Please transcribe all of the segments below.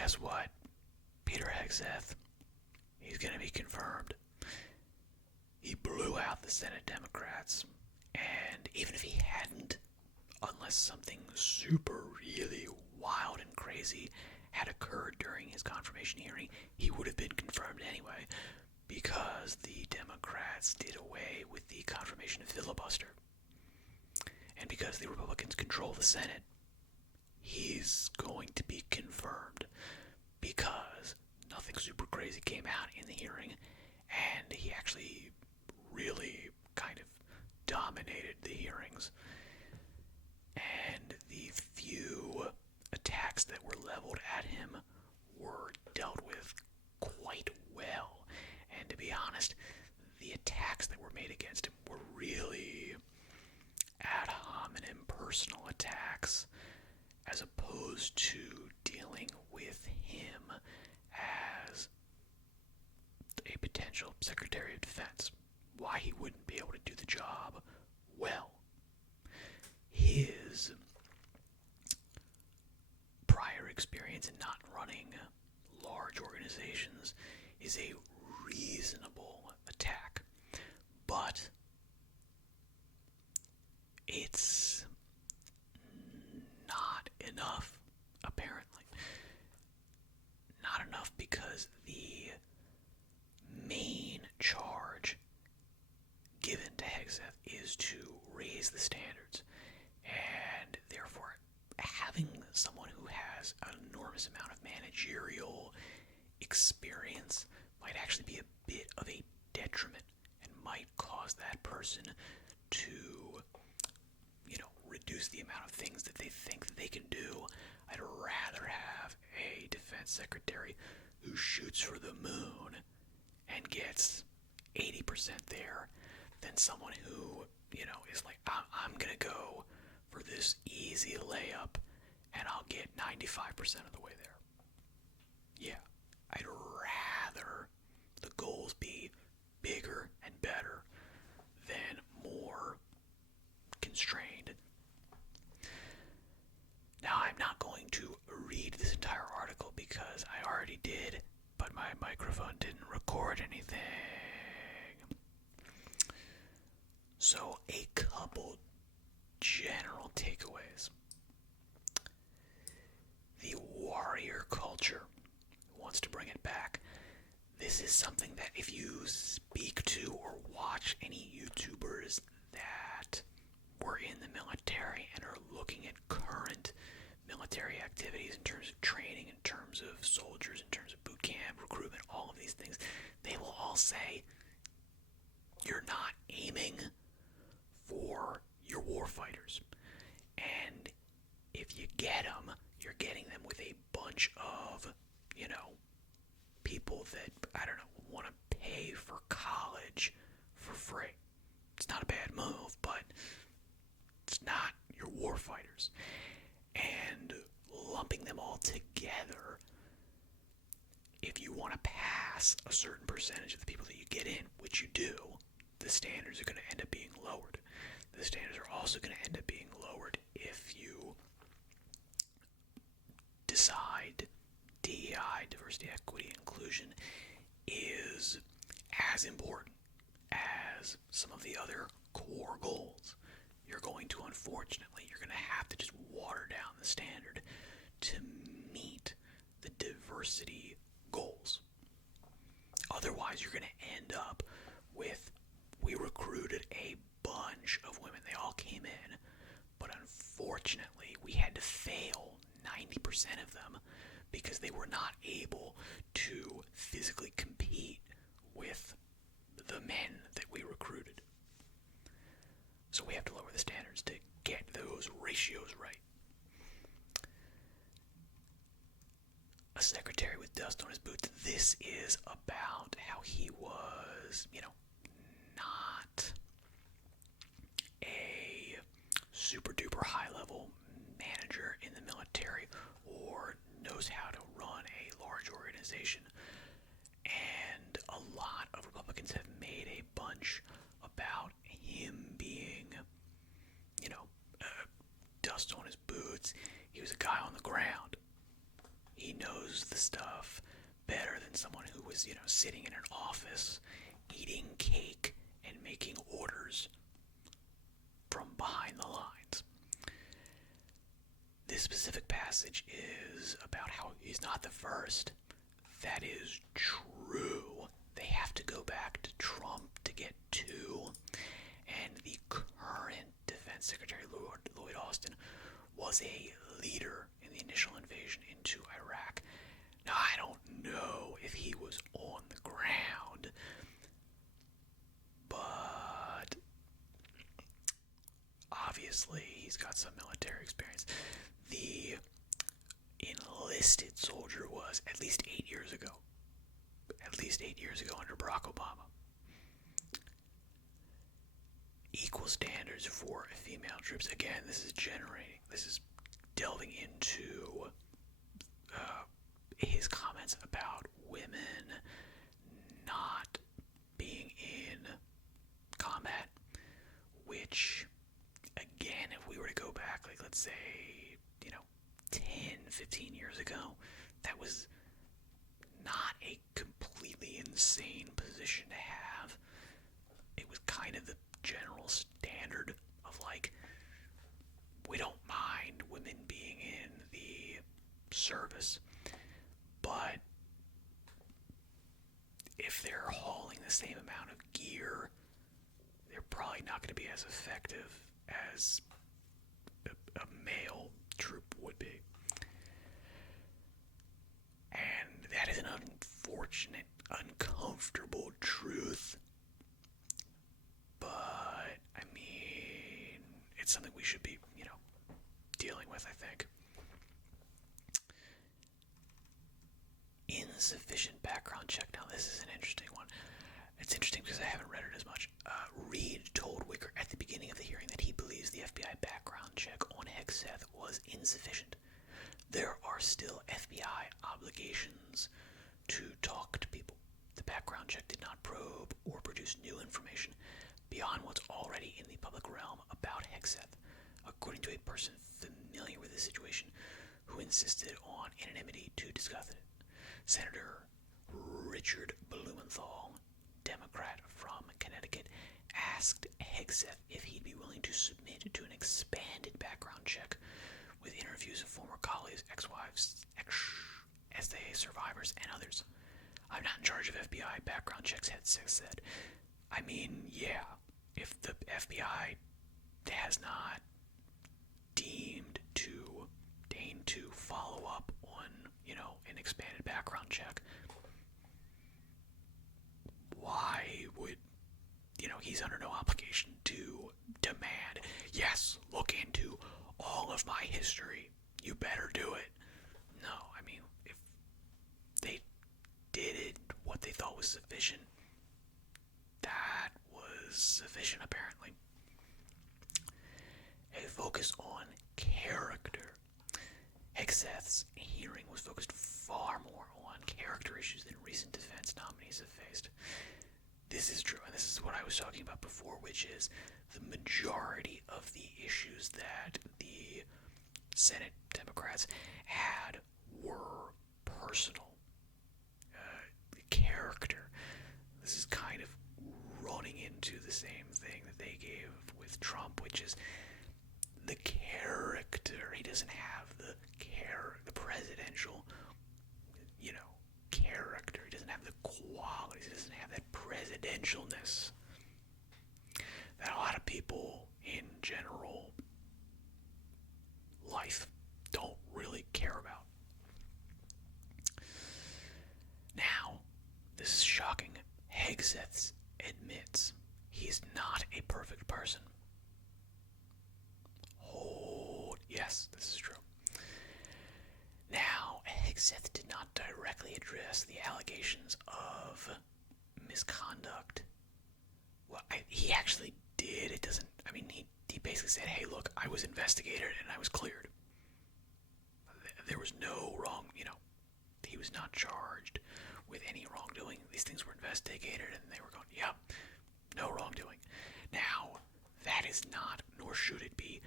guess what? Peter Hegseth, he's going to be confirmed. He blew out the Senate Democrats, and even if he hadn't, unless something super really wild and crazy had occurred during his confirmation hearing, he would have been confirmed anyway, because the Democrats did away with the confirmation filibuster. And because the Republicans control the Senate, he's going to be confirmed because nothing super crazy came out in the hearing, and he actually really kind of dominated the hearings. And the few attacks that were leveled at him were dealt with quite well. And to be honest, the attacks that were made against him were really ad hominem personal attacks, as opposed to dealing with him as a potential Secretary of Defense. Why he wouldn't be able to do the job well. His prior experience in not running large organizations is a reasonable attack, but it's not enough, apparently. Not enough because the main charge given to Hegseth is to raise the standards, and therefore having someone who has an enormous amount of managerial experience might actually be a bit of a detriment and might cause that person to, reduce the amount of things that they think that they can do. I'd rather have a defense secretary who shoots for the moon and gets 80% there than someone who, is like, I'm going to go for this easy layup and I'll get 95% of the way there. Yeah, I'd rather the goals be bigger and better than more constrained. Now, I'm not going to read this entire article because I already did, but my microphone didn't record anything. So, a couple general takeaways. The warrior culture wants to bring it back. This is something that if you speak to or watch any YouTubers that were in the military and are looking at current military activities in terms of training, in terms of soldiers, in terms of boot camp, recruitment, all of these things, they will all say, you're not aiming for your warfighters. And if you get them, you're getting them with a bunch of, people that, want to pay for college for free. It's not a bad move, but it's not your warfighters. And lumping them all together, if you want to pass a certain percentage of the people that you get in, which you do, the standards are going to end up being lowered. The standards are also going to end up being lowered if you decide DEI, diversity, equity, inclusion, is as important as some of the other core goals. You're going to have to just water down the standard to meet the diversity goals. Otherwise, you're going to end up with, we recruited a bunch of women. They all came in, but unfortunately, we had to fail 90% of them because they were not able to physically compete with the men that we recruited. So we have to lower the standards to get those ratios right. A secretary with dust on his boots. This is about how he was, not a super duper high level manager in the military or knows how to run a large organization. And a lot of Republicans have made a bunch about him being, dust on his boots. He was a guy on the ground. He he knows the stuff better than someone who was, sitting in an office, eating cake and making orders from behind the lines. This specific passage is about how he's not the first. That is true. They have to go back to Trump to get two. And the current Defense Secretary, Lloyd Austin, was a leader in the initial invasion into Iraq. Now, I don't know if he was on the ground, but obviously he's got some military experience. The enlisted soldier was at least 8 years ago. At least 8 years ago under Barack Obama. Equal standards for female troops. Again, this is delving into his comments about women not being in combat, which, again, if we were to go back, like, let's say, 10, 15 years ago, that was not a completely insane position to have. It was kind of the general standard of, like, we don't mind women being in the service, but if they're hauling the same amount of gear, they're probably not going to be as effective as a male troop would be. And that is an unfortunate, uncomfortable truth. But, I mean, it's something we should be, dealing with, I think. Insufficient background check. Now, this is an interesting one. It's interesting because I haven't read it as much. Reed told Wicker at the beginning of the hearing that he believes the FBI background check on Hegseth was insufficient. There are still FBI obligations to talk to people. The background check did not probe or produce new information beyond what's already in the public realm about Hegseth, according to a person familiar with the situation who insisted on anonymity to discuss it. Senator Richard Blumenthal, Democrat from Connecticut, asked Hegseth if he'd be willing to submit to an expanded background check with interviews of former colleagues, ex-wives, ex-SA survivors, and others. I'm not in charge of FBI background checks, Hegseth said. I mean, yeah, if the FBI has not deigned to follow up on, an expanded background check, why would, he's under no obligation to demand, yes, look into all of my history, you better do it. No, I mean, if they did it, what they thought was sufficient, that was sufficient, apparently. A focus on character. Hegseth's hearing was focused far more on character issues than recent defense nominees have faced. This is true, and this is what I was talking about before, which is the majority of the issues that the Senate Democrats had were personal. Character. This is kind of running into the same thing that they gave with Trump, which is the character. He doesn't have the presidential, character. He doesn't have the qualities. He doesn't have that presidentialness that a lot of people in general life don't really care about. Now, this is shocking. Hegseth admits he's not a perfect person. Yes, this is true. Now, Hegseth did not directly address the allegations of misconduct. Well, he actually did. It doesn't, he basically said, hey, look, I was investigated and I was cleared. There was no wrong, he was not charged with any wrongdoing. These things were investigated and they were going, yep, no wrongdoing. Now, that is not, nor should it be,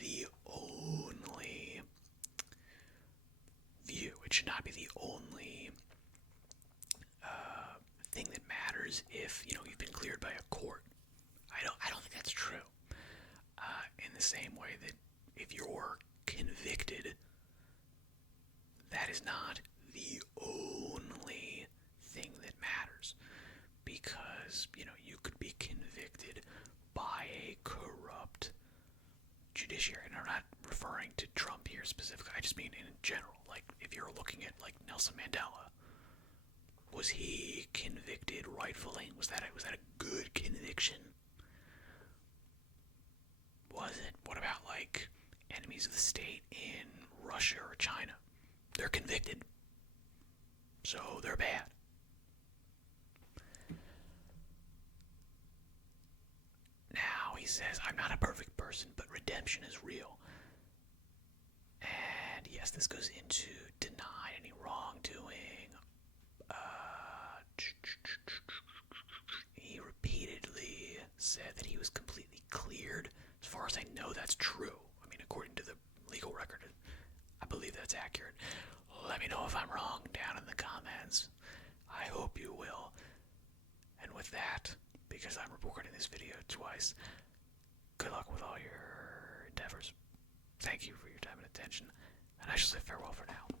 the only view. It it should not be the only thing that matters if you've been cleared by a court. I don't think that's true. In the same way that if you're convicted, that is not the only thing that matters, because you could be convicted by a corrupt judiciary. And I'm not referring to Trump here specifically. I just mean in general. Like if you're looking at like Nelson Mandela, was he convicted rightfully? Was that a good conviction? Was it? What about like enemies of the state in Russia or China? They're convicted, so they're bad. Now he says, I'm not a perfect person, but redemption is real. And yes, this goes into deny any wrongdoing. He repeatedly said that he was completely cleared. As far as I know, that's true. I mean, according to the legal record, I believe that's accurate. Let me know if I'm wrong down in the comments. I hope you will. And with that, because I'm recording this video twice, good luck with all your endeavors. Thank you for your time and attention, and I shall say farewell for now.